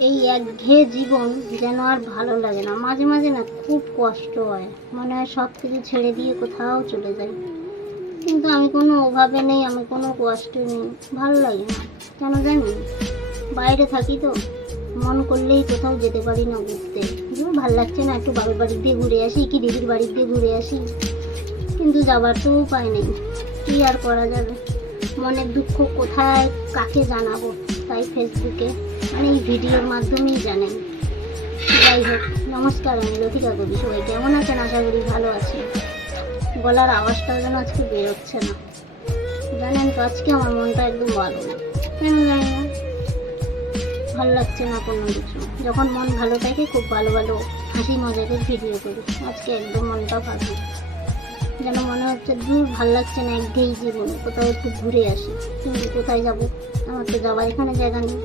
এই একঘেয়ে জীবন যেন আর ভালো লাগে না। মাঝে মাঝে না খুব কষ্ট হয়, মনে হয় সব কিছু ছেড়ে দিয়ে কোথাও চলে যাই, কিন্তু আমি কোনো অভাবে নেই, আমি কোনো কষ্টে নেই, ভালো লাগে না কেন জানি। বাইরে থাকি তো, মন করলেই কোথাও যেতে পারি না ঘুরতে। ভালো লাগছে না, একটু বাবার বাড়ি দিয়ে ঘুরে আসি কি দিদির বাড়ি দিয়ে ঘুরে আসি, কিন্তু যাবার তো উপায় নেই, কী আর করা যাবে। মনের দুঃখ কোথায় কাকে জানাবো, তাই ফেসবুকে মানে এই ভিডিওর মাধ্যমেই জানেন। যাই হোক, নমস্কার, আমি লতিকা কবি। সবাই কেমন আছেন? আশা করি ভালো আছি। গলার আওয়াজটাও যেন আজকে বেরোচ্ছে না, জানেন তো আজকে আমার মনটা একদম ভালো না, কেন জানি না, ভালো লাগছে না কোনো কিছু। যখন মন ভালো থাকে খুব ভালো ভালো হাসি মজাকের ভিডিও করি, আজকে একদম মনটা ভালো, যেন মনে হচ্ছে দূর ভাল লাগছে না, একঘেয়েই জীবন, কোথাও একটু ঘুরে আসি, কিন্তু কোথায় যাব? আমার তো যাওয়ার এখানে জায়গা নেই।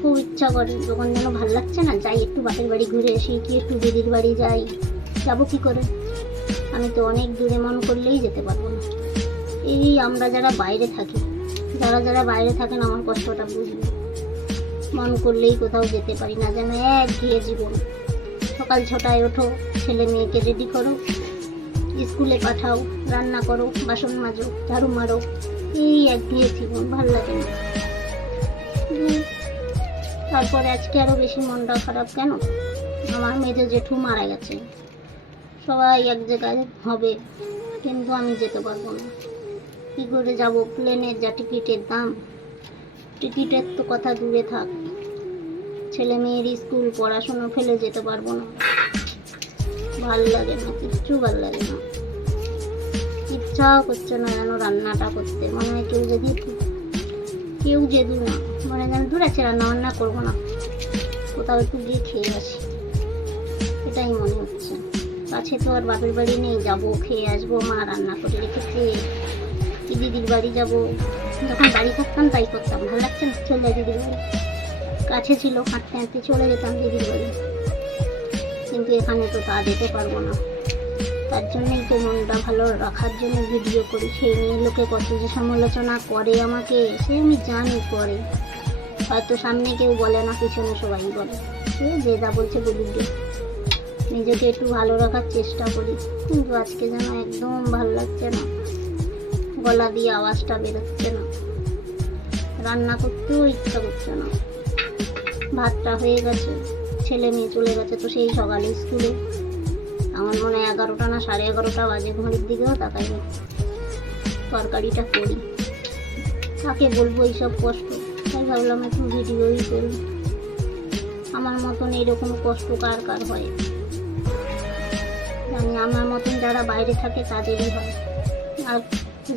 খুব ইচ্ছা করে যখন যেন ভাল লাগছে না, যাই একটু বাপের বাড়ি ঘুরে আসি কি একটু দিদির বাড়ি যাই, যাবো কি করে? আমি তো অনেক দূরে মন করলেই যেতে পারবো না। এই আমরা যারা বাইরে থাকি, যারা বাইরে থাকেন আমার কষ্টটা বুঝবে। মন করলেই কোথাও যেতে পারি না, যেন একঘেয়ে জীবন। সকাল 6টায় ওঠো, ছেলে মেয়েকে রেডি করো, স্কুলে পাঠাও, রান্না করো, বাসন মাজো, ঝাড়ু মারো, এই একঘেয়ে জীবন, ভাল লাগে না। তারপরে আজকে আরও বেশি মনটা খারাপ কেন? আমার মেজো জেঠু মারা গেছে। সবাই এক জায়গায় হবে, কিন্তু আমি যেতে পারবো না। কী করে যাব? প্লেনের যা টিকিটের দাম, টিকিটের তো কথা দূরে থাক, ছেলে মেয়ের স্কুল পড়াশুনো ফেলে যেতে পারবো না। ভাল লাগে না, কিচ্ছু ভাল লাগে না। ইচ্ছাও করছে না যেন রান্নাটা করতে, মনে হয় কেউ যদি না, মানে যেন দূর আছে, রান্না বান্না করবো না, কোথাও একটু গিয়ে খেয়ে আসি, এটাই মনে হচ্ছে। কাছে তো আর বাপের বাড়ি নেই, যাবো খেয়ে আসবো, মা রান্না করে রেখেছে, কি দিদির বাড়ি যাবো। যখন বাড়ি থাকতাম তাই করতাম, ভালো লাগছে না, চলে যাই দিদির বাড়ি, কাছে ছিল, হাঁটতে হাঁটতে চলে যেতাম দিদির বাড়ি, কিন্তু এখানে তো তা যেতে পারবো না। তার জন্যই তো মনটা ভালো রাখার জন্য ভিডিও করি। সেই নিয়ে লোকে কত যে সমালোচনা করে আমাকে, সে আমি জানি করে, হয়তো সামনে কেউ বলে না, পিছনে সবাই বলে, সে যে যা বলছে বলুক গে, নিজেকে একটু ভালো রাখার চেষ্টা করি। কিন্তু আজকে যেন একদম ভালো লাগছে না, গলা দিয়ে আওয়াজটা বেরোচ্ছে না, রান্না করতেও ইচ্ছা করছে না। ভাতটা হয়ে গেছে, ছেলে মেয়ে চলে গেছে তো সেই সকালে স্কুলে, আমার মনে হয় 11টা না 11:30 বাজে, ঘড়ির দিকেও তাকাইনি। তরকারিটা করি, তাকে বলবো এইসব কষ্ট, তাই ভাবলাম একটু ভিডিওই করি। আমার মতন এইরকম কষ্ট কার কার হয় জানি, আমার মতন যারা বাইরে থাকে তাদেরই হয়। আর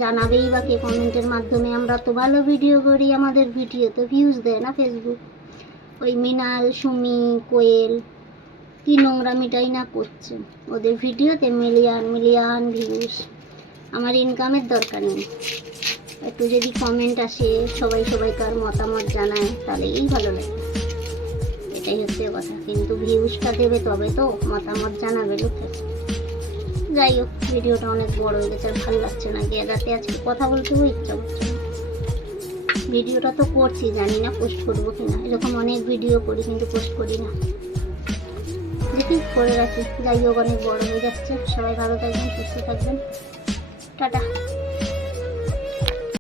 জানাবেই বা কে কমেন্টের মাধ্যমে? আমরা তো ভালো ভিডিও করি, আমাদের ভিডিওতে ভিউজ দেয় না ফেসবুক। ওই মৃণাল, সুমি, কোয়েল কি নোংরামিটাই না করছে, ওদের ভিডিওতে মিলিয়ন মিলিয়ন ভিউজ। আমার ইনকামের দরকার নেই, একটু যদি কমেন্ট আসে, সবাইকার মতামত জানায়, তাহলেই ভালো লাগে, এটাই হচ্ছে কথা। কিন্তু ভিউজটা দেবে তবে তো, মতামত জানাবে লোকে। যাই হোক, ভিডিওটা অনেক বড় হয়ে গেছে, আর ভালো লাগছে না, গেদাতে আজকে কথা বলতেও ইচ্ছা করছে না। ভিডিওটা তো করছি, জানি না পোস্ট করবো কিনা, এরকম অনেক ভিডিও করি কিন্তু পোস্ট করি না, দেখি করে রাখি। যাই হোক, অনেক বড় হয়ে যাচ্ছে। সবাই ভালো থাকবেন, সুস্থ থাকবেন, টাটা।